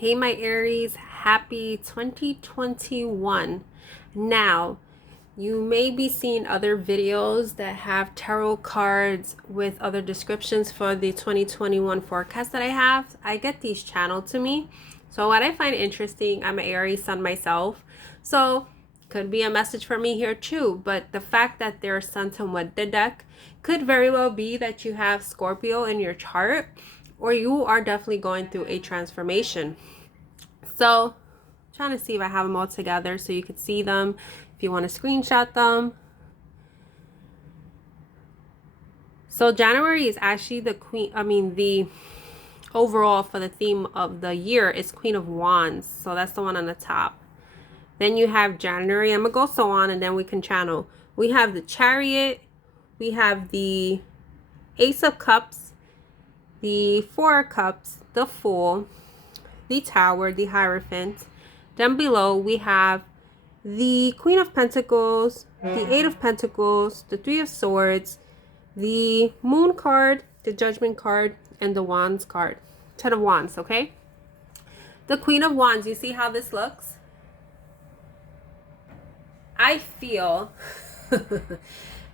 Hey my Aries, happy 2021. Now, you may be seeing other videos that have tarot cards with other descriptions for the 2021 forecast that I have. I get these channeled to me. So what I find interesting, I'm an Aries sun myself. So could be a message for me here too. But the fact that they're sun with the deck could very well be that you have Scorpio in your chart, or you are definitely going through a transformation. So trying to see if I have them all together so you could see them if you want to screenshot them. So January is actually the overall for the theme of the year is Queen of Wands. So that's the one on the top. Then you have January. I'm going to go so on and then we can channel. We have the Chariot. We have the Ace of Cups, the Four of Cups, the Fool, the Tower, the Hierophant. Then below we have the Queen of Pentacles, the Eight of Pentacles, the Three of Swords, the Moon card, the Judgment card, and the Wands card. Ten of Wands, okay? The Queen of Wands, you see how this looks? I feel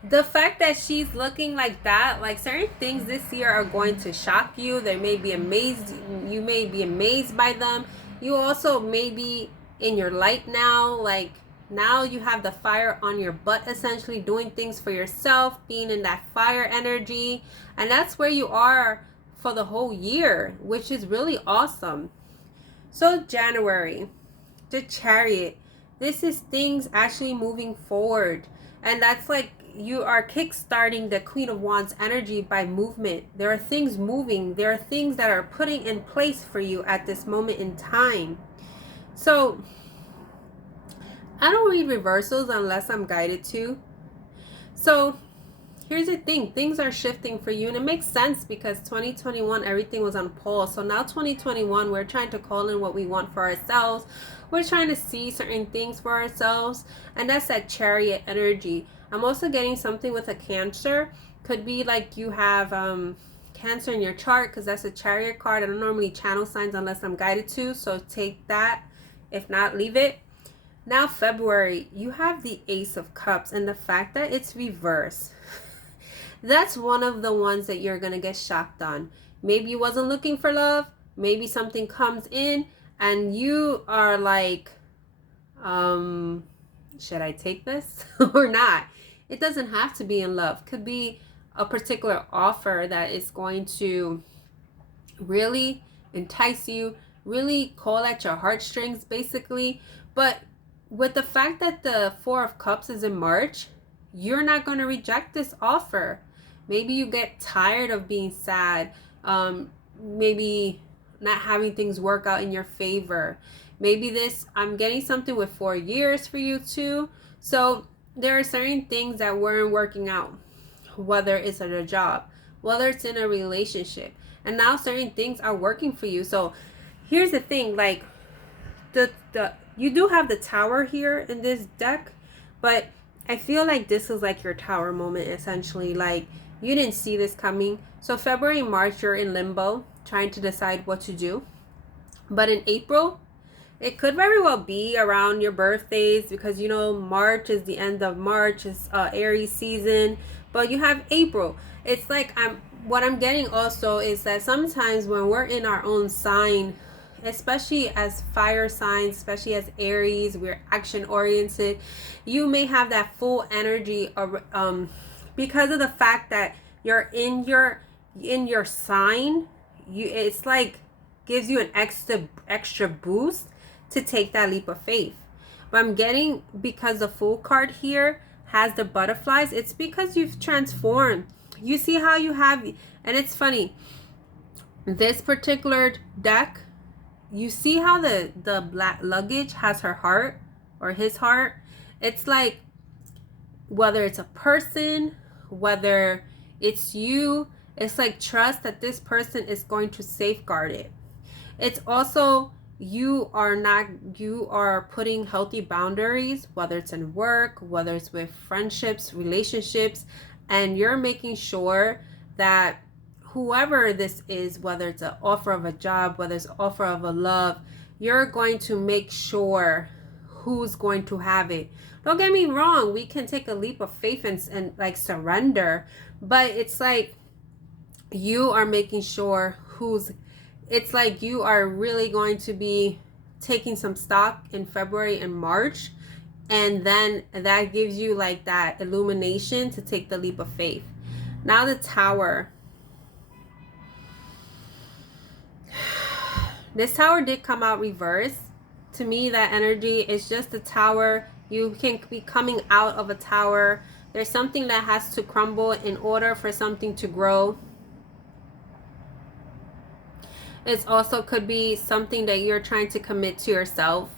the fact that she's looking like that, like certain things this year are going to shock you. They may be amazed. You may be amazed by them. You also may be in your light now. Like now you have the fire on your butt, essentially doing things for yourself, being in that fire energy. And that's where you are for the whole year, which is really awesome. So January, the Chariot. This is things actually moving forward. And that's like you are kickstarting the Queen of Wands energy by movement. There are things moving. There are things that are putting in place for you at this moment in time. So I don't read reversals unless I'm guided to. So here's the thing. Things are shifting for you. And it makes sense because 2021, everything was on pause. So now 2021, we're trying to call in what we want for ourselves. We're trying to see certain things for ourselves. And that's that Chariot energy. I'm also getting something with a Cancer. Could be like you have Cancer in your chart because that's a Chariot card. I don't normally channel signs unless I'm guided to. So take that. If not, leave it. Now February, you have the Ace of Cups. And the fact that it's reversed. That's one of the ones that you're going to get shocked on. Maybe you wasn't looking for love. Maybe something comes in and you are like, should I take this or not? It doesn't have to be in love. Could be a particular offer that is going to really entice you, really call at your heartstrings basically. But with the fact that the Four of Cups is in March, you're not going to reject this offer. Maybe you get tired of being sad. Maybe not having things work out in your favor. Maybe I'm getting something with 4 years for you too. So there are certain things that weren't working out, whether it's at a job, whether it's in a relationship. And now certain things are working for you. So here's the thing, like you do have the Tower here in this deck, but I feel like this is like your Tower moment, essentially. Like you didn't see this coming. So February and March, you're in limbo, trying to decide what to do. But in April, it could very well be around your birthdays because, you know, March is the end of March. It's Aries season. But you have April. It's like what I'm getting also is that sometimes when we're in our own sign, especially as fire signs, especially as Aries, we're action oriented. You may have that full energy of, because of the fact that you're in your sign. It's like gives you an extra boost to take that leap of faith. But I'm getting, because the Fool card here has the butterflies, it's because you've transformed. You see how you have, and it's funny, this particular deck, you see how the black luggage has her heart or his heart. It's like whether it's a person, whether it's you, it's like trust that this person is going to safeguard it. It's also you are putting healthy boundaries, whether it's in work, whether it's with friendships, relationships, and you're making sure that whoever this is, whether it's an offer of a job, whether it's an offer of a love, you're going to make sure who's going to have it. Don't get me wrong, we can take a leap of faith and like surrender, but it's like you are making sure who's, it's like you are really going to be taking some stock in February and March, and then that gives you like that illumination to take the leap of faith. Now the Tower. This Tower did come out reversed. To me, that energy is just the Tower. You can be coming out of a tower. There's something that has to crumble in order for something to grow. It also could be something that you're trying to commit to yourself.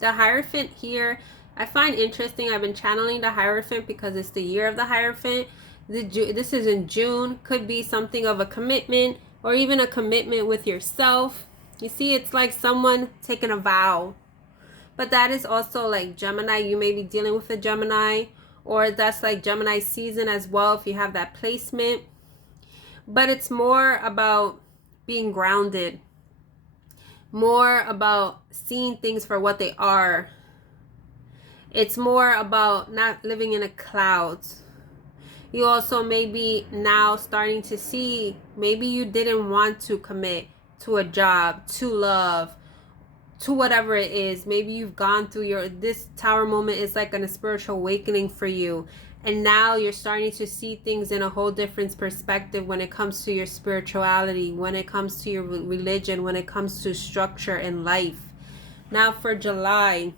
The Hierophant here, I find interesting. I've been channeling the Hierophant because it's the year of the Hierophant. This is in June. Could be something of a commitment, or even a commitment with yourself. You see, it's like someone taking a vow. But that is also like Gemini. You may be dealing with a Gemini, or that's like Gemini season as well if you have that placement. But it's more about being grounded, more about seeing things for what they are. It's more about not living in the clouds. You also may be now starting to see, maybe you didn't want to commit to a job, to love, to whatever it is. Maybe you've gone through this Tower moment is like a spiritual awakening for you. And now you're starting to see things in a whole different perspective when it comes to your spirituality, when it comes to your religion, when it comes to structure in life. Now for July,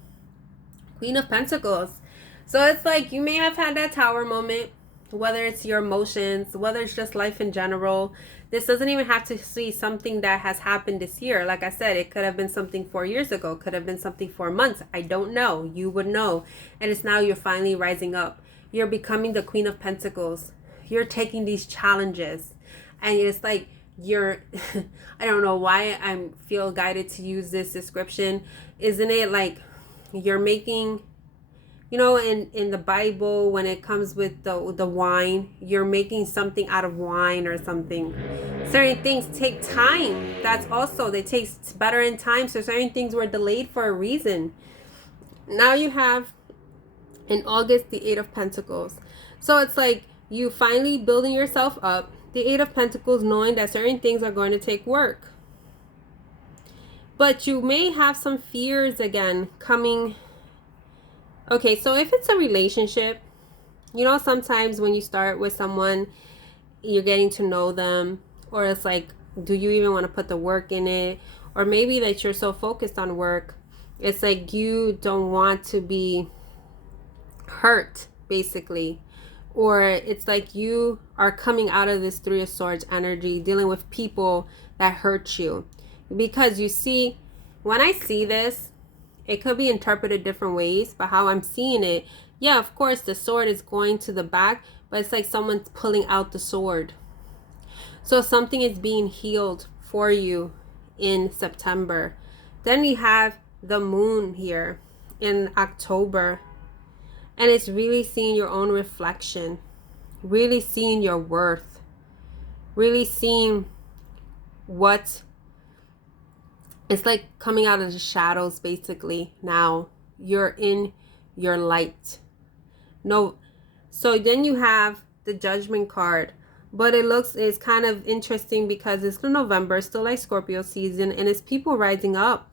Queen of Pentacles. So it's like you may have had that Tower moment, whether it's your emotions, whether it's just life in general. This doesn't even have to be something that has happened this year. Like I said, it could have been something 4 years ago, could have been something 4 months. I don't know. You would know. And it's now you're finally rising up. You're becoming the Queen of Pentacles. You're taking these challenges. And it's like you're, I don't know why I feel guided to use this description. Isn't it like you're making, you know, in the Bible, when it comes with the wine, you're making something out of wine or something. Certain things take time. That's also, they taste better in time. So certain things were delayed for a reason. Now you have, in August, the Eight of Pentacles. So it's like you finally building yourself up. The Eight of Pentacles, knowing that certain things are going to take work. But you may have some fears again coming. Okay, so if it's a relationship, you know, sometimes when you start with someone, you're getting to know them, or it's like, do you even want to put the work in it? Or maybe that you're so focused on work, it's like you don't want to be hurt, basically. Or it's like you are coming out of this Three of Swords energy, dealing with people that hurt you. Because you see, when I see this, it could be interpreted different ways, but how I'm seeing it, yeah, of course, the sword is going to the back, but it's like someone's pulling out the sword. So something is being healed for you in September. Then you have the moon here in October. And it's really seeing your own reflection, really seeing your worth, really seeing what it's like coming out of the shadows, basically. Now you're in your light. No, so then you have the Judgment card, but it's kind of interesting because it's November, still like Scorpio season, and it's people rising up.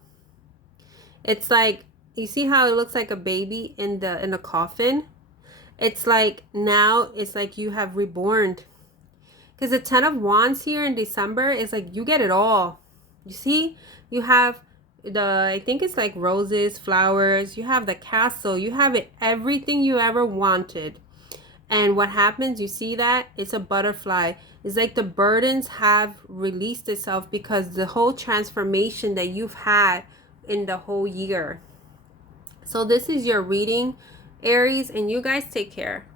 It's like, you see how it looks like a baby in the coffin? It's like now it's like you have reborn. Because the Ten of Wands here in December is like you get it all. You see? You have I think it's like roses, flowers. You have the castle. You have it, everything you ever wanted. And what happens? You see that? It's a butterfly. It's like the burdens have released itself because the whole transformation that you've had in the whole year. So this is your reading, Aries, and you guys take care.